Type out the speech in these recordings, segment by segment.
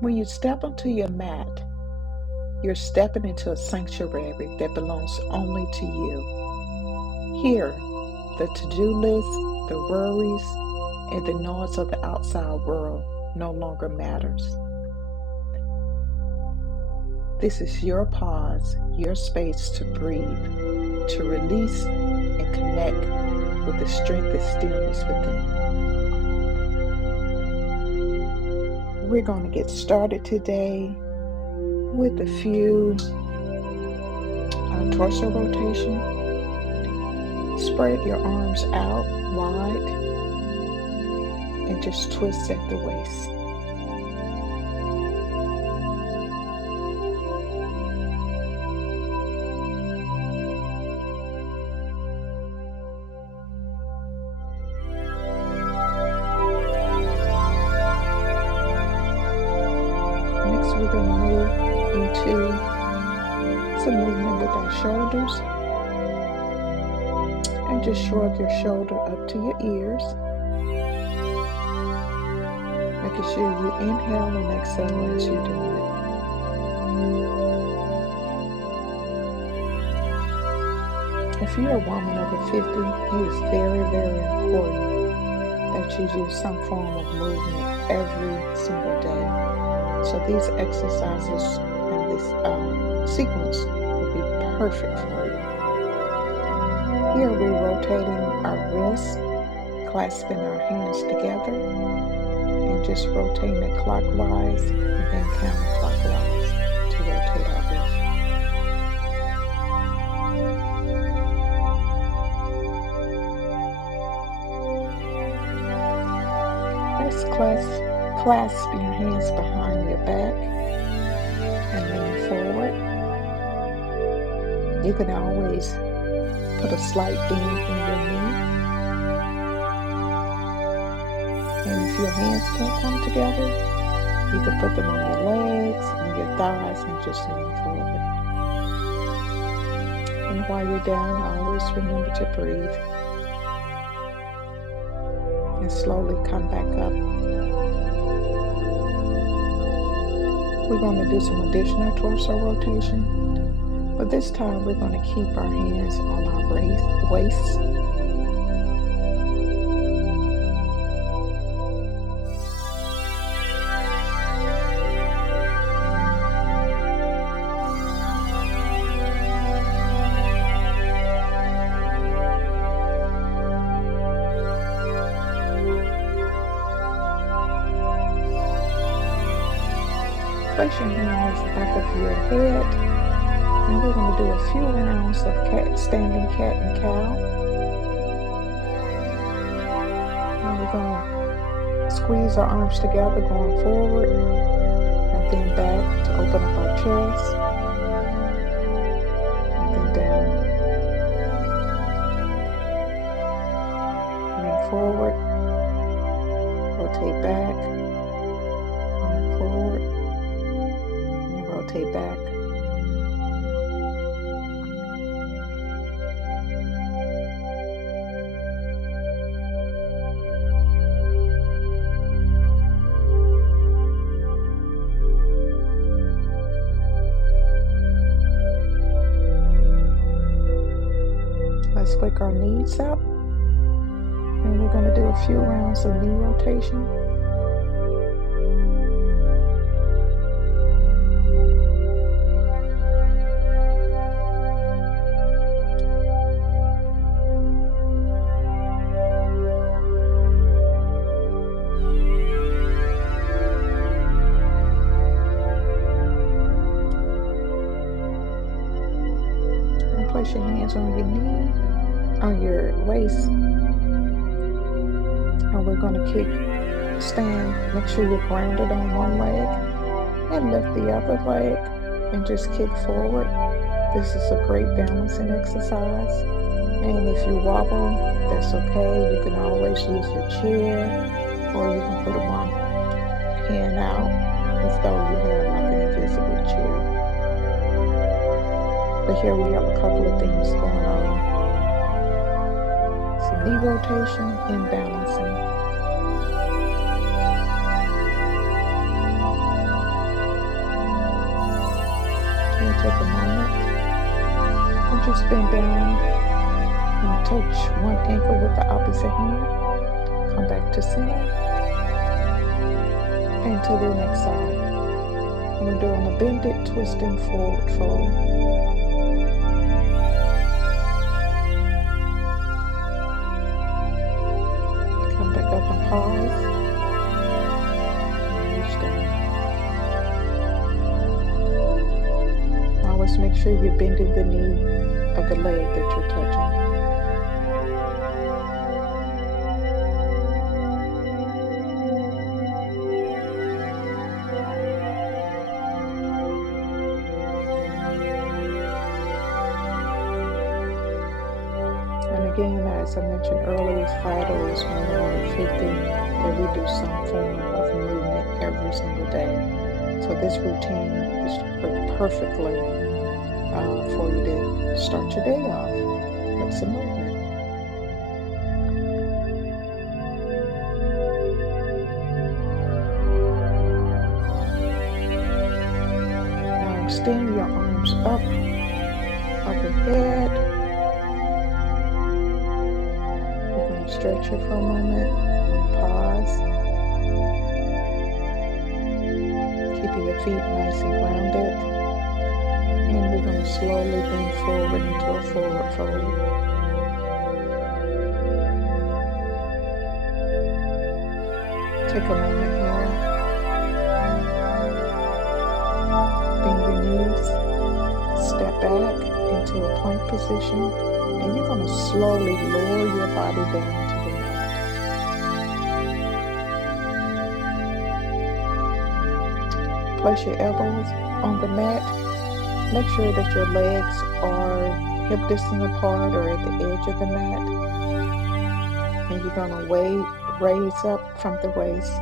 When you step onto your mat, you're stepping into a sanctuary that belongs only to you. Here, the to-do list, the worries, and the noise of the outside world no longer matters. This is your pause, your space to breathe, to release and connect with the strength and stillness within. We're going to get started today with a few torso rotation. Spread your arms out wide and just twist at the waist. Next, we're going to move into some movement with our shoulders. And just shrug your shoulder up to your ears. Making sure you inhale and exhale as you do it. If you're a woman over 50, it is very, very important that you do some form of movement every single day. So these exercises and this sequence will be perfect for you. Here we're rotating our wrists, clasping our hands together, and just rotating it clockwise and then counterclockwise to rotate our wrists. Let's clasp your hands behind your back and lean forward. You can always put a slight bend in your knee. And if your hands can't come together, you can put them on your legs, on your thighs, and just lean forward. And while you're down, always remember to breathe. And slowly come back up. We're going to do some additional torso rotation. But this time we're going to keep our hands on our waist. Place your hands back of your head. And we're going to do a few rounds of standing cat and cow. And we're going to squeeze our arms together going forward and then back to open up our chest. And then down. Lean forward. Rotate back. Lean forward. And rotate back. Let's wake our knees up, and we're going to do a few rounds of knee rotation. And place your hands on your knee. On your waist, and we're going to stand, make sure you're grounded on one leg and lift the other leg and just kick forward. This is a great balancing exercise, and if you wobble, that's okay. You can always use your chair, or you can put one hand out as though you have like an invisible chair. But here we have a couple of things going on. Knee rotation and balancing. take a moment and just bend down and touch one ankle with the opposite hand. Come back to center. Bend to the next side. And we're doing a bended, twisting forward fold. Come back up and pause. And reach down. Always make sure you're bending the knee of the leg that you're touching. And again, as I mentioned earlier, it's vital is when you're over 50 that we do some form of movement every single day. So this routine is perfectly for you to start your day off with some movement. Now extend your arms up overhead. We're going to stretch it for a moment and pause. Keeping your feet nice and grounded. And we're going to slowly bend forward into a forward fold. Take a moment here. Bend your knees. Step back into a plank position. And you're going to slowly lower your body down to the mat. Place your elbows on the mat. Make sure that your legs are hip distance apart or at the edge of the mat. And you're going to raise up from the waist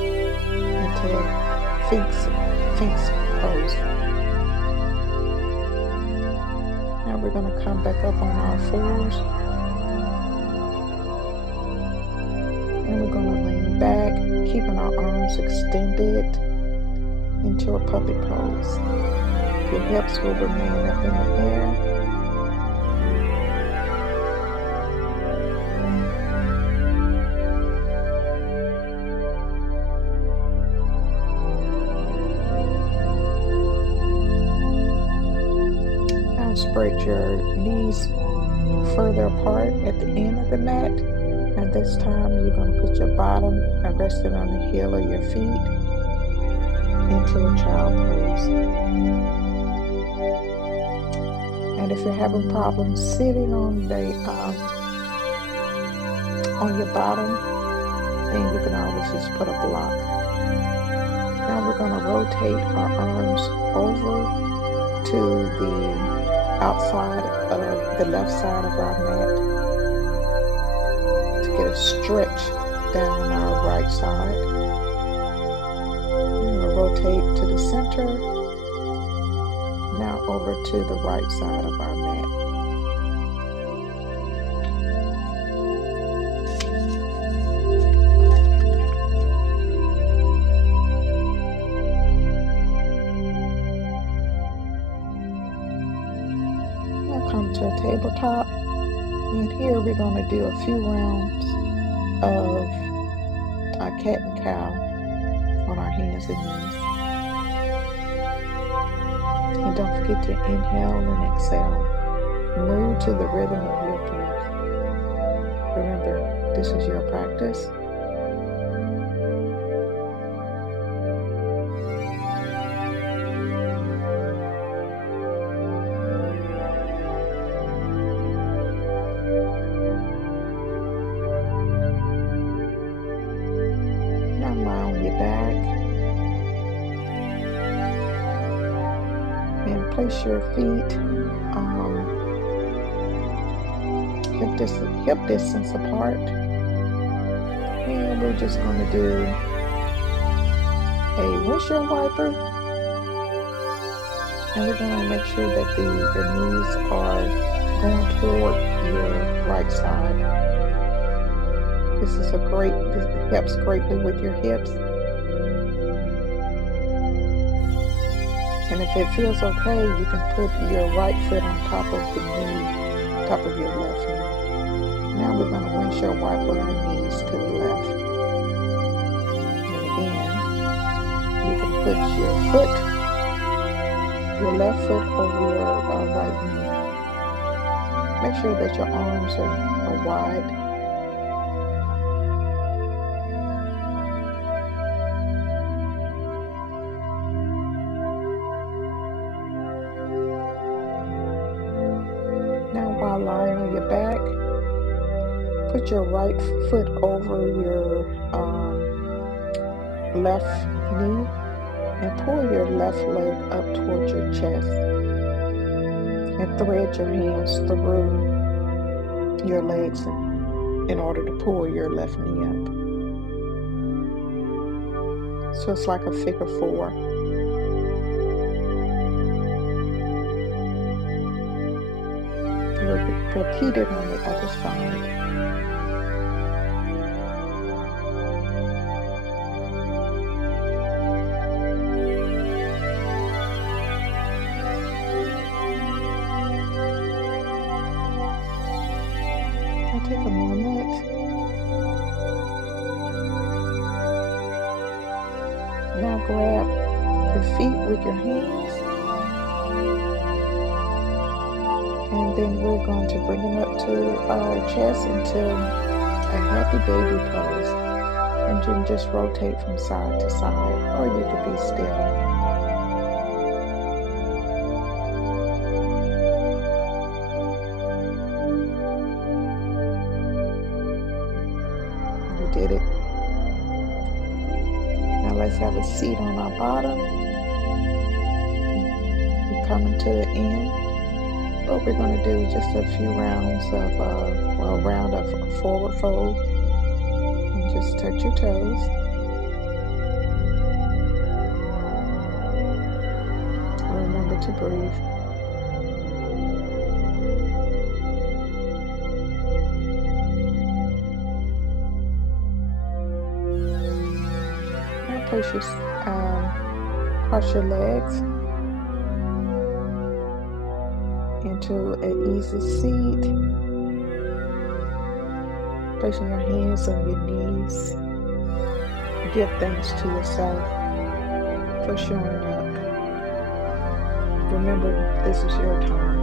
into a Sphinx pose. Now we're going to come back up on all fours. And we're going to lean back, keeping our arms extended into a puppy pose. Your hips will remain up in the air. Now spread your knees further apart at the end of the mat. And this time you're going to put your bottom resting on the heel of your feet into a child pose. And if you're having problems sitting on your bottom, then you can always just put a block. Now we're going to rotate our arms over to the outside of the left side of our mat to get a stretch down our right side. Rotate to the center, now over to the right side of our mat. Now come to a tabletop, and here we're going to do a few rounds of cat and cow on our hands and knees. And don't forget to inhale and exhale. Move to the rhythm of your breath. Remember, this is your practice. Now lie on your back. And place your feet hip distance apart. And we're just going to do a windshield wiper. And we're going to make sure that your knees are going toward your right side. This helps greatly with your hips. And if it feels okay, you can put your right foot on top of the knee, top of your left knee. Now we're going to windshield wiper our knees to the left. And again, you can put your left foot over your right knee. Make sure that your arms are wide. Now while lying on your back, put your right foot over your left knee and pull your left leg up towards your chest and thread your hands through your legs in order to pull your left knee up. So it's like a figure four. Repeat it on the other side. Now take a moment. Now grab your feet with your hands. And then we're going to bring them up to our chest into a happy baby pose. And you can just rotate from side to side, or you could be still. You did it. Now let's have a seat on our bottom. We're coming to the end. What we're going to do is just a few rounds of, a round of forward fold. And just touch your toes. Remember to breathe. Now cross your legs into an easy seat. Placing your hands on your knees. Give thanks to yourself for showing up. Remember, this is your time.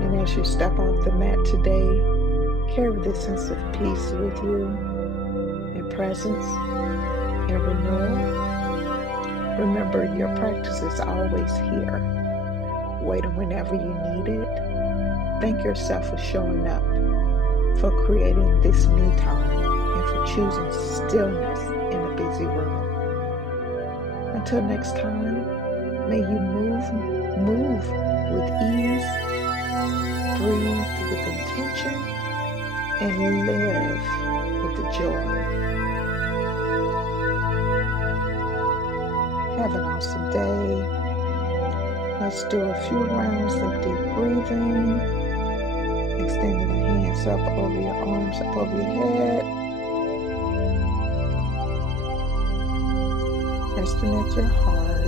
And as you step off the mat today, carry this sense of peace with you, and presence, and renewal. Remember, your practice is always here, waiting whenever you need it. Thank yourself for showing up, for creating this me time, and for choosing stillness in a busy world. Until next time, may you move with ease, breathe with intention, and live with the joy. Have an awesome day. Let's do a few rounds of deep breathing. Extending the hands up over your arms, up over your head. Resting at your heart.